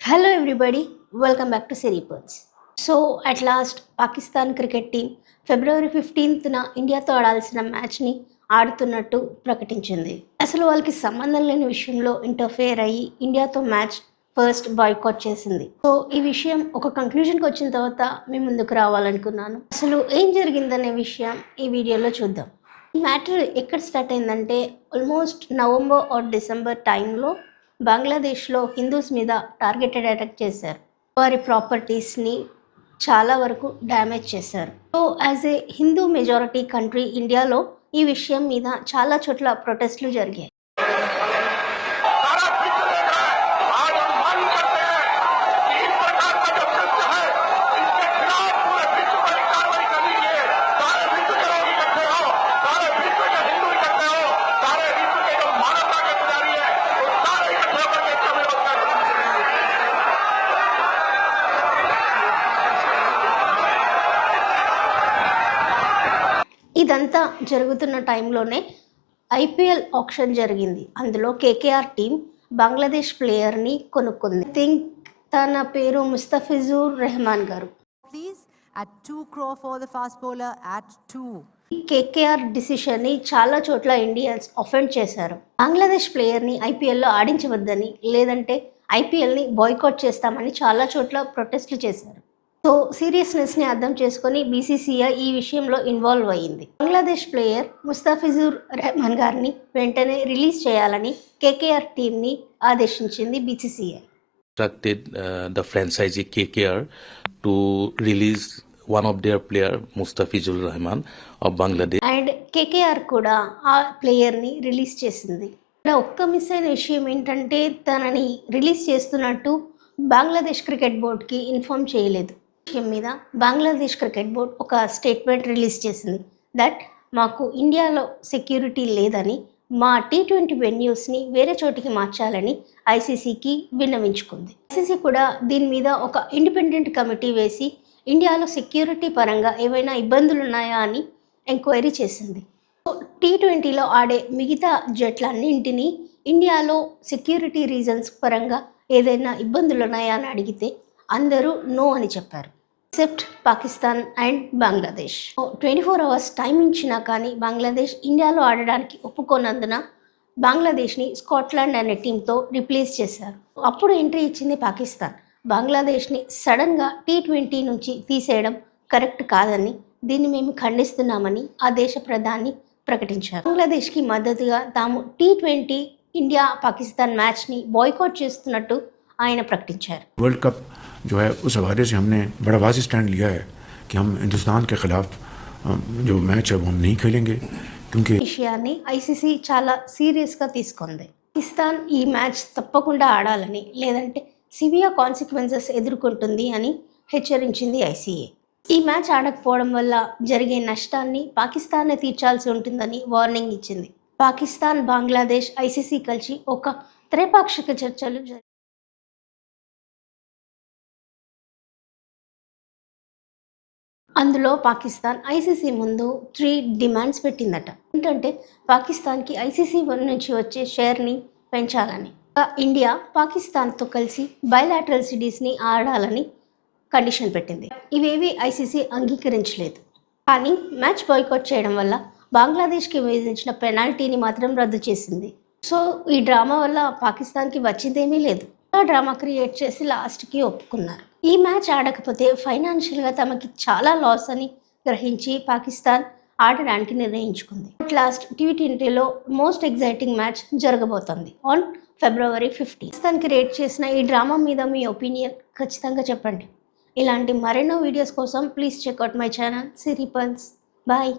Hello everybody, welcome back to Seripals. So at last Pakistan cricket team ఫిబ్రవరి 15న ఇండియాతో ఆడాల్సిన మ్యాచ్ని ఆడుతున్నట్టు ప్రకటించింది. అసలు వాళ్ళకి సంబంధం లేని విషయంలో ఇంటర్ఫియర్ అయ్యి ఇండియాతో మ్యాచ్ ఫస్ట్ బాయ్కాట్ చేసింది. సో ఈ విషయం ఒక కంక్లూజన్కి వచ్చిన తర్వాత మీ ముందుకు రావాలనుకున్నాను. అసలు ఏం జరిగిందనే విషయం ఈ వీడియోలో చూద్దాం. ఈ మ్యాటర్ ఎక్కడ స్టార్ట్ అయిందంటే ఆల్మోస్ట్ నవంబర్ ఆర్ డిసెంబర్ టైంలో బంగ్లాదేశ్లో హిందూస్ మీద టార్గెటెడ్ అటాక్ చేశారు. వారి ప్రాపర్టీస్ని చాలా వరకు డ్యామేజ్ చేశారు. So as a Hindu majority country ఇండియాలో ఈ విషయం మీద చాలా చోట్ల ప్రొటెస్ట్లు జరిగాయి. ఇదంతా జరుగుతున్న టైంలోనే ఐపీఎల్ ఆప్షన్ జరిగింది. అందులో కేకేఆర్ టీం బంగ్లాదేశ్ ప్లేయర్ని కొనుక్కుంది. థింక్ తన పేరు ముస్తఫిజుర్ రెహమాన్ గారు. Please at 2 crore for the fast bowler at 2. KKR డిసిషన్ని చాలా చోట్ల ఇండియన్స్ అఫెండ్ చేశారు. బంగ్లాదేశ్ ప్లేయర్ని ఐపీఎల్లో ఆడించవద్దని, లేదంటే ఐపీఎల్ని బాయ్కాట్ చేస్తామని చాలా చోట్ల ప్రొటెస్ట్లు చేశారు. సో సీరియస్నెస్ని అర్థం చేసుకొని బీసీసీఐ ఈ విషయంలో ఇన్వాల్వ్ అయ్యింది. బంగ్లాదేశ్ ప్లేయర్ ముస్తాఫిజుర్ రెహమాన్ గారిని వెంటనే రిలీజ్ చేయాలని కేకేఆర్ టీంని ఆదేశించింది BCCI. Instructed the franchisee KKR to release one of their player Mustafizur Rahman of Bangladesh. And KKR కూడా ఆ ప్లేయర్ని రిలీజ్ చేసింది. ఇక్కడ ఒక్క మిస్ అయిన విషయం ఏంటంటే తనని రిలీజ్ చేస్తున్నట్టు బంగ్లాదేశ్ క్రికెట్ బోర్డ్కి ఇన్ఫార్మ్ చేయలేదు. విషయం మీద బంగ్లాదేశ్ క్రికెట్ బోర్డ్ ఒక స్టేట్మెంట్ రిలీజ్ చేసింది దట్ మాకు ఇండియాలో సెక్యూరిటీ లేదని, మా T20 వెన్యూస్ని వేరే చోటికి మార్చాలని ఐసీసీకి విన్నవించుకుంది. ఐసీసీ కూడా దీని మీద ఒక ఇండిపెండెంట్ కమిటీ వేసి ఇండియాలో సెక్యూరిటీ పరంగా ఏవైనా ఇబ్బందులు ఉన్నాయా అని ఎంక్వైరీ చేసింది. T20లో ఆడే మిగతా జట్లన్నింటినీ ఇండియాలో సెక్యూరిటీ రీజన్స్ పరంగా ఏదైనా ఇబ్బందులు ఉన్నాయా అని అడిగితే అందరూ నో అని చెప్పారు, except Pakistan and Bangladesh. 24 hours time ఇచ్చినా కానీ బంగ్లాదేశ్ ఇండియాలో ఆడడానికి ఒప్పుకోనందున బంగ్లాదేశ్ని స్కాట్లాండ్ అనే టీంతో రీప్లేస్ చేశారు. అప్పుడు ఎంట్రీ ఇచ్చింది పాకిస్తాన్. బంగ్లాదేశ్ని సడన్గా T20 నుంచి తీసేయడం కరెక్ట్ కాదని, దీన్ని మేము ఖండిస్తున్నామని ఆ దేశ ప్రధాని ప్రకటించారు. బంగ్లాదేశ్కి మద్దతుగా తాము T20 ఇండియా పాకిస్తాన్ మ్యాచ్ని బాయ్కాట్ చేస్తున్నట్టు ఆయన ప్రకటించారు. वर्ल्ड कप जो है उस हवाले से हमने बड़ा वाज़ेह स्टैंड लिया है कि हम हिंदुस्तान के ख़िलाफ़ जो मैच है वो हम नहीं खेलेंगे क्योंकि విషయాన్ని ఐసీసీ చాలా సీరియస్గా తీసుకుంది. పాకిస్తాన్ ఈ మ్యాచ్ తప్పకుండా ఆడాలని, లేదంటే సివియర్ కాన్సిక్వెన్సెస్ ఎదుర్కొంటుంది అని హెచ్చరించింది ఐసీఏ. ఈ మ్యాచ్ ఆడకపోవడం వల్ల జరిగే నష్టాన్ని పాకిస్తానే తీర్చాల్సి ఉంటుందని వార్నింగ్ ఇచ్చింది. పాకిస్తాన్, బంగ్లాదేశ్, ఐసీసీ కలిసి ఒక త్రైపాక్షిక చర్చలు అందులో పాకిస్తాన్ ఐసీసీ ముందు 3 డిమాండ్స్ పెట్టిందట. ఏంటంటే పాకిస్తాన్కి ఐసీసీ నుంచి వచ్చే షేర్ని పెంచాలని, ఇండియా పాకిస్తాన్తో కలిసి బైలాటరల్ సిరీస్ని ఆడాలని కండిషన్ పెట్టింది. ఇవేవి ఐసీసీ అంగీకరించలేదు. కానీ మ్యాచ్ బాయ్కాట్ చేయడం వల్ల బంగ్లాదేశ్కి విధించిన పెనాల్టీని మాత్రం రద్దు చేసింది. సో ఈ డ్రామా వల్ల పాకిస్తాన్కి వచ్చిందేమీ లేదు. డ్రామా క్రియేట్ చేసి లాస్ట్కి ఒప్పుకున్నారు. ఈ మ్యాచ్ ఆడకపోతే ఫైనాన్షియల్గా తమకి చాలా లాస్ అని గ్రహించి పాకిస్తాన్ ఆడడానికి నిర్ణయించుకుంది. అట్ లాస్ట్ T20లో మోస్ట్ ఎగ్జైటింగ్ మ్యాచ్ జరగబోతోంది ఆన్ ఫిబ్రవరి 15. పాకిస్తాన్ క్రియేట్ చేసిన ఈ డ్రామా మీద మీ ఒపీనియన్ ఖచ్చితంగా చెప్పండి. ఇలాంటి మరెన్నో వీడియోస్ కోసం please check out my channel Seripals. Bye.